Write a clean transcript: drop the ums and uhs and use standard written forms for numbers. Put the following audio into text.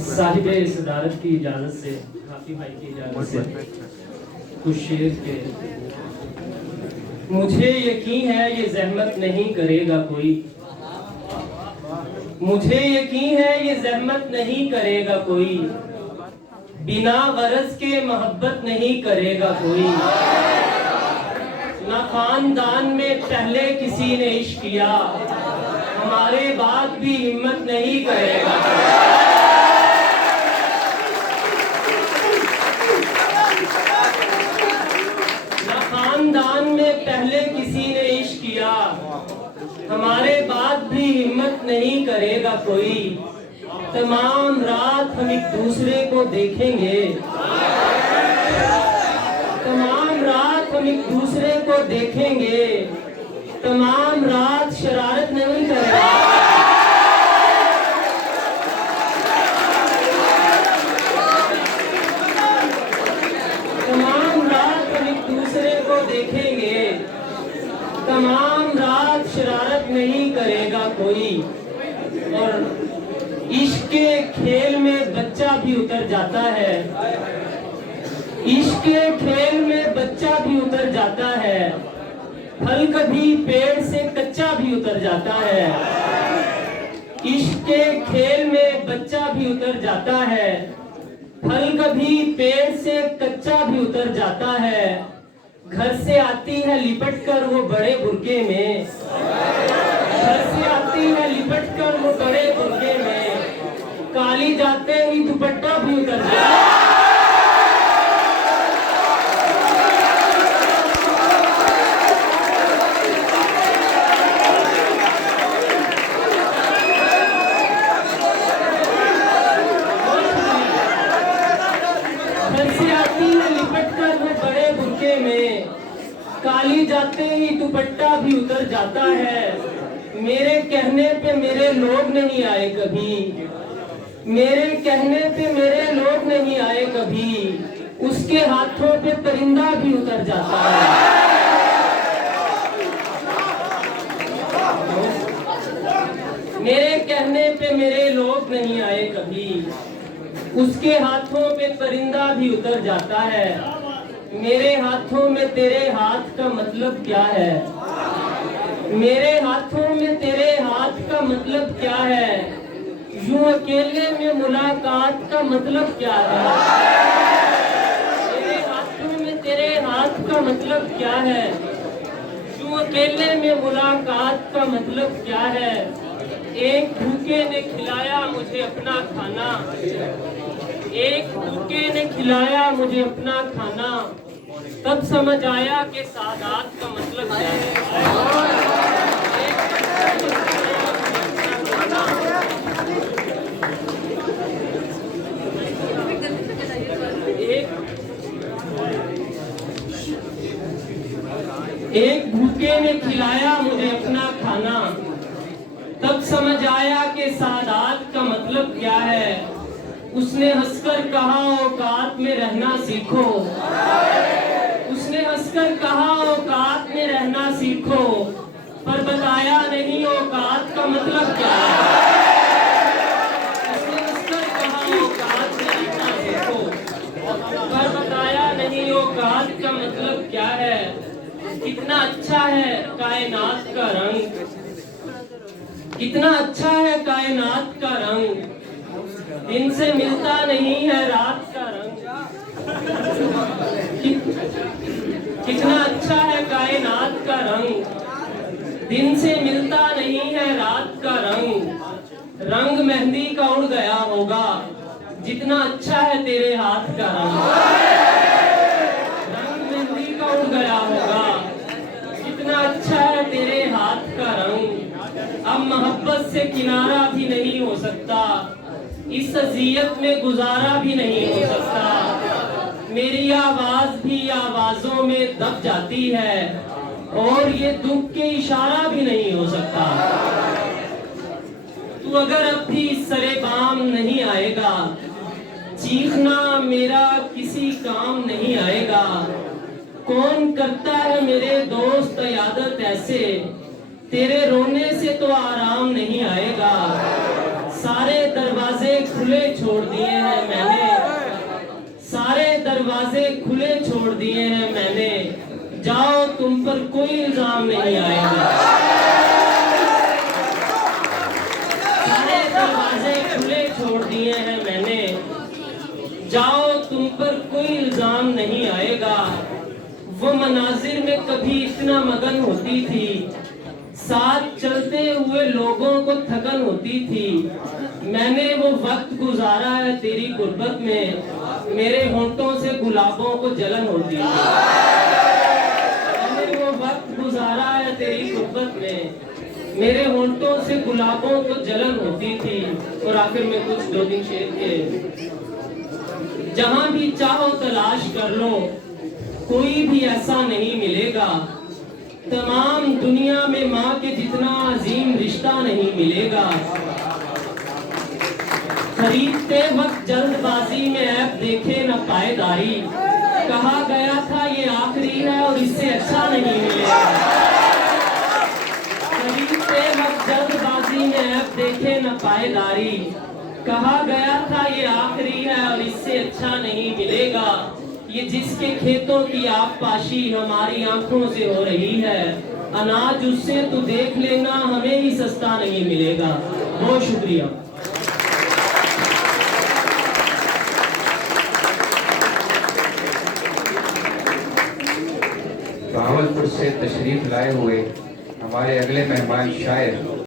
साहिबे सदारत की इजाजत से, हाफी भाई की इजाजत से कुछ शेर के। मुझे यकीन है ये जहमत नहीं करेगा कोई, मुझे यकीन है ये जहमत नहीं करेगा कोई, बिना गरज के मोहब्बत नहीं करेगा कोई। ना खानदान में पहले किसी ने इश्क किया, हमारे बाद भी हिम्मत नहीं करेगा। ना खानदान में पहले किसी ने इश्क किया, हमारे बाद भी हिम्मत नहीं करेगा कोई। तमाम रात हम एक दूसरे को देखेंगे, तमाम रात हम एक दूसरे को देखेंगे, तमाम रात शरारत नहीं करेगा। तमाम रात हम एक दूसरे को देखेंगे, तमाम रात शरारत नहीं करेगा कोई। और इश्क के खेल में बच्चा भी उतर जाता है, इश्क के खेल में बच्चा भी उतर जाता है, फल कभी पेड़ से कच्चा भी उतर जाता है। इश्क के खेल में बच्चा भी उतर जाता है, फल कभी पेड़ से कच्चा भी उतर जाता है। घर से आती है लिपट कर वो बड़े बुर्के में, घर से आती है लिपट कर वो बड़े बुर्के में, काली जाते ही दुपट्टा भी उतर जाता है। काली जाते ही दुपट्टा भी उतर जाता है। मेरे कहने पे मेरे लोग नहीं आए कभी, मेरे कहने पे मेरे लोग नहीं आए कभी, उसके हाथों पे परिंदा भी उतर जाता है। मेरे कहने पे मेरे लोग नहीं आए कभी, उसके हाथों पे परिंदा भी उतर जाता है। मेरे हाथों में तेरे हाथ का मतलब क्या है, मेरे हाथों में तेरे हाथ का मतलब क्या है, यूं अकेले में मुलाकात का मतलब क्या है। मेरे हाथों में तेरे हाथ का मतलब क्या है, यूं अकेले में मुलाकात का मतलब क्या है। एक भूखे ने खिलाया मुझे अपना खाना, एक भूखे ने खिलाया मुझे अपना खाना, तब समझ आया कि सादात का मतलब क्या है। एक भूखे ने खिलाया मुझे अपना खाना, तब समझ आया कि सादात का मतलब क्या है। उसने हंसकर कहा औकात में रहना सीखो, उसने हंसकर कहा औकात में रहना सीखो, पर बताया नहीं औकात का मतलब क्या है। उसने हंसकर कहा औकात में रहना सीखो, पर बताया नहीं औकात का मतलब क्या है। कितना अच्छा है कायनात का रंग, कितना अच्छा है कायनात का रंग, दिन से मिलता नहीं है रात का रंग। कितना अच्छा है कायनात का रंग, दिन से मिलता नहीं है रात का रंग। रंग मेहंदी का उड़ गया होगा, जितना अच्छा है तेरे हाथ का रंग। रंग मेहंदी का उड़ गया होगा, जितना अच्छा है तेरे हाथ का रंग। अब मोहब्बत से किनारा भी नहीं हो सकता, इस अज़ियत में गुजारा भी नहीं हो सकता। मेरी आवाज भी आवाजों में दब जाती है, और ये दुख के इशारा भी नहीं हो सकता। तू अगर अब भी सरे बाम नहीं आएगा, चीखना मेरा किसी काम नहीं आएगा। कौन करता है मेरे दोस्त यादत ऐसे, तेरे रोने से तो आराम नहीं आएगा। सारे दरवाजे खुले खुले छोड़ दिए हैं मैंने, सारे दरवाजे खुले छोड़ दिए हैं मैंने, जाओ तुम पर कोई इल्जाम नहीं आएगा। सारे दरवाजे खुले छोड़ दिए हैं मैंने, जाओ तुम पर कोई इल्जाम नहीं आएगा। वो मनाजिर में कभी इतना मगन होती थी, साथ चलते हुए लोगों को थकन होती थी। मैंने वो वक्त गुजारा है तेरी गुर्बत में, मेरे होंठों से गुलाबों को जलन होती थी। मैंने वो वक्त गुजारा है तेरी गुर्बत में, मेरे होंठों से गुलाबों को जलन होती थी। और आखिर में कुछ दो दिन शेर के, जहां भी चाहो तलाश कर लो, कोई भी ऐसा नहीं मिलेगा। तमाम दुनिया में माँ के जितना अजीम रिश्ता नहीं मिलेगा। खरीदते वक्त जल्दबाजी में ऐप देखे न पायदारी, कहा गया था ये आखिरी है और इससे अच्छा नहीं मिलेगा। खरीदते वक्त जल्दबाजी में ऐप देखे न पायदारी, कहा गया था ये आखिरी है और इससे अच्छा नहीं मिलेगा। ये जिसके खेतों की आबपाशी हमारी आंखों से हो रही है, अनाज उससे तू देख लेना, हमें ही सस्ता नहीं मिलेगा। बहुत शुक्रिया। भावलपुर से तशरीफ लाए हुए हमारे अगले मेहमान शायर